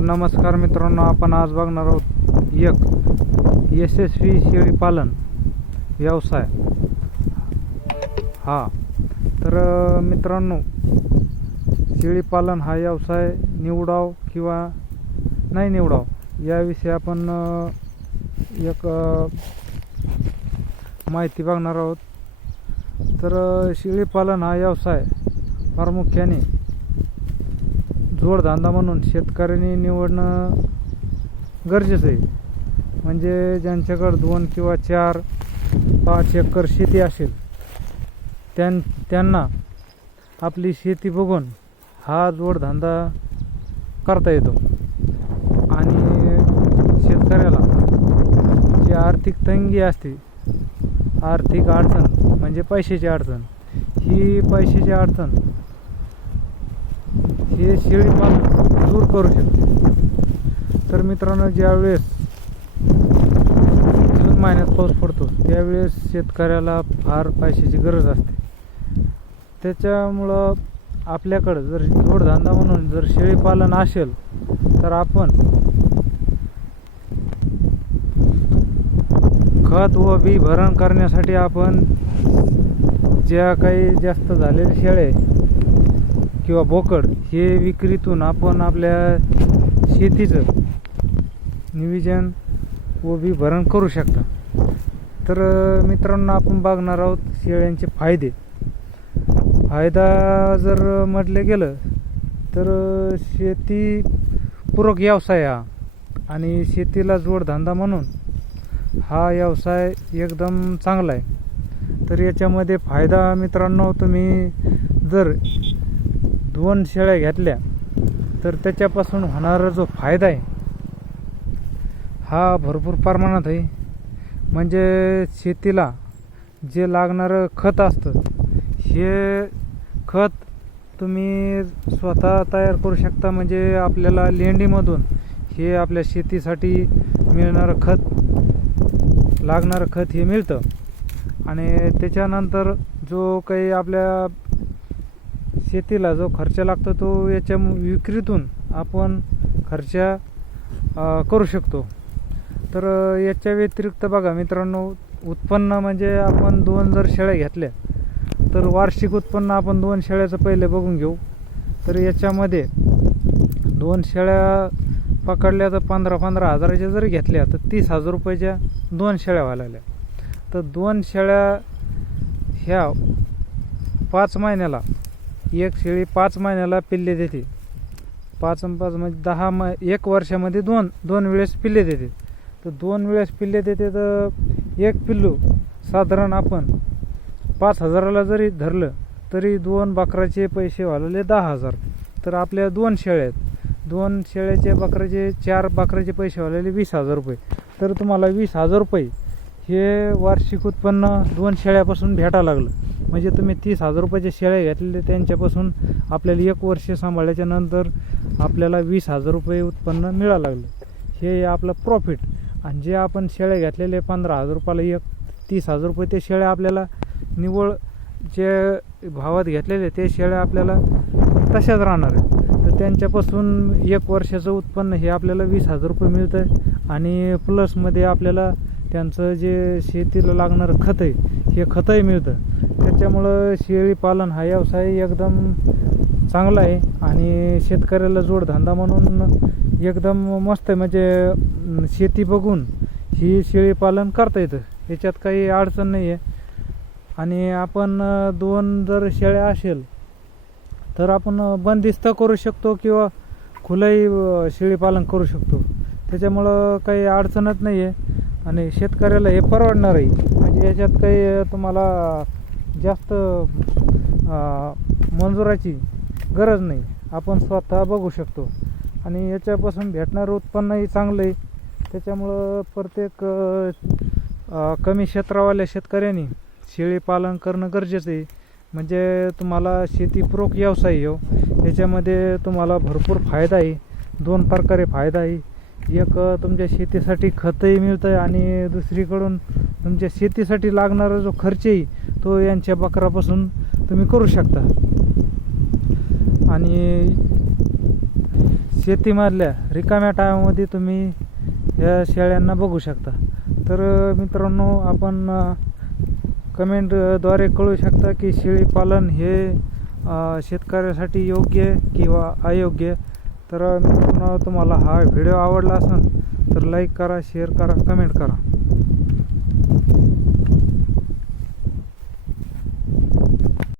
नमस्कार मित्रांनो, आपण आज बघणार आहोत एक यशस्वी शेळी पालन व्यवसाय। मित्रांनो, शेळी पालन हा व्यवसाय निवडाव किंवा नाही निवडाव याविषयी आपण एक माहिती बघणार आहोत। तर शेळी पालन हा व्यवसाय प्रामुख्याने जोडधंदा म्हणून शेतकऱ्यांनी निवडणं गरजेचं आहे। म्हणजे ज्यांच्याकडे 2 किंवा 4-5 एकर शेती असेल त्यांना आपली शेती बघून हा जोडधंदा करता येतो। आणि शेतकऱ्याला जी आर्थिक तंगी असते, आर्थिक अडचण म्हणजे पैशाची अडचण, ही पैशाची अडचण हे शेळी पालन दूर करू शकते। तर मित्रांनो, ज्यावेळेस जून महिन्यात पाऊस पडतो त्यावेळेस शेतकऱ्याला फार पैशाची गरज असते। त्याच्यामुळं आपल्याकडं जर जोडधंदा म्हणून जर शेळी पालन असेल तर आपण खत व बी भरण करण्यासाठी आपण ज्या काही जास्त झालेले शेळे किंवा बोकड हे विक्रीतून आपण आपल्या शेतीचं नियोजन व बी भरण करू शकता। तर मित्रांनो, आपण बघणार आहोत शेळ्यांचे फायदे। फायदा जर म्हटले गेलं तर शेतीपूरक व्यवसाय हा आणि शेतीला जोडधंदा म्हणून हा व्यवसाय एकदम चांगला आहे। तर याच्यामध्ये फायदा मित्रांनो, तुम्ही जर 2 शेळ्या घेतल्या तर त्याच्यापासून होणारा जो फायदा आहे हा भरपूर प्रमाणात आहे। म्हणजे शेतीला जे लागणारं खत असतं हे खत तुम्ही स्वतः तयार करू शकता। म्हणजे आपल्याला लेंडीमधून हे आपल्या शेतीसाठी मिळणारं खत, लागणारं खत हे मिळतं। आणि त्याच्यानंतर जो काही आपल्या शेतीला जो खर्च लागतो तो याच्या विक्रीतून आपण खर्च करू शकतो। तर याच्या व्यतिरिक्त बघा मित्रांनो, उत्पन्न म्हणजे आपण 2 जर शेळ्या घेतल्या तर वार्षिक उत्पन्न आपण 2 शेळ्याचं पहिले बघून घेऊ। तर याच्यामध्ये 2 शेळ्या पकडल्या तर 15-15 हजाराच्या जरी घेतल्या तर 30,000 रुपयाच्या 2 शेळ्या व्हायला लागल्या। तर 2 शेळ्या ह्या 5 महिन्याला, एक शेळी 5 महिन्याला पिल्ले देते। 5 म्हणजे 10 1 वर्षामध्ये 2 वेळेस पिल्ले देते। तर 2 वेळेस पिल्ले देते तर एक पिल्लू साधारण आपण 5,000ला जरी धरलं तरी 2 बकराचे पैसे वाढले 10,000। तर आपल्या 2 शेळ्या आहेत, 2 शेळ्याचे बकराचे 4 बकराचे पैसे वाढलेले 20,000 रुपये। तर तुम्हाला 20,000 रुपये हे वार्षिक उत्पन्न 2 शेळ्यापासून भेटायला लागलं। म्हणजे तुम्ही 30,000 रुपयाच्या शेळ्या घेतलेले त्यांच्यापासून आपल्याला 1 वर्ष सांभाळल्याच्या नंतर आपल्याला 20,000 रुपये उत्पन्न मिळायला लागलं। हे आपलं प्रॉफिट। आणि जे आपण शेळ्या घेतलेले 15,000 रुपयाला 30,000 रुपये ते शेळ्या आपल्याला निव्वळ जे भावात घेतलेले ते शेळ्या आपल्याला तशाच राहणार आहेत। तर त्यांच्यापासून 1 वर्षाचं उत्पन्न हे आपल्याला 20,000 रुपये मिळतं आहे। आणि प्लसमध्ये आपल्याला त्यांचं जे शेतीला लागणारं खत आहे हे खतही मिळतं। त्याच्यामुळं शेळी पालन हा व्यवसाय एकदम चांगला आहे आणि शेतकऱ्याला जोडधंदा म्हणून एकदम मस्त आहे। म्हणजे शेती बघून ही शेळी पालन करता येतं, याच्यात काही अडचण नाही आहे। आणि आपण 2 जर शेळ्या असेल तर आपण बंदिस्त करू शकतो किंवा खुलंही शेळी पालन करू शकतो। त्याच्यामुळं काही अडचणच नाही आहे आणि शेतकऱ्याला हे परवडणार आहे। म्हणजे याच्यात काही तुम्हाला जास्त मंजुराची गरज नाही, आपण स्वतः बघू शकतो। आणि याच्यापासून भेटणारं उत्पन्नही चांगलं आहे। त्याच्यामुळं प्रत्येक कमी क्षेत्रावाल्या शेतकऱ्यांनी शेळी पालन करणं गरजेचं आहे। म्हणजे तुम्हाला शेतीपूरक व्यवसाय हो, याच्यामध्ये तुम्हाला भरपूर फायदा आहे। 2 प्रकारे फायदा आहे। एक तुमच्या शेतीसाठी खतही मिळतं आहे आणि दुसरीकडून तुमच्या शेतीसाठी लागणारा जो खर्च आहे तो यांच्या बकरापासून तुम्ही करू शकता। आणि शेतीमधल्या रिकाम्या टायमामध्ये तुम्ही या शेळ्यांना बघू शकता. तर मित्रांनो, आपण कमेंटद्वारे कळू शकता की शेळी पालन हे शेतकऱ्यासाठी योग्य किंवा अयोग्य. तर मित्रांनो, तुम्हाला हा व्हिडिओ आवडला असेल तर लाईक करा, शेअर करा, कमेंट करा.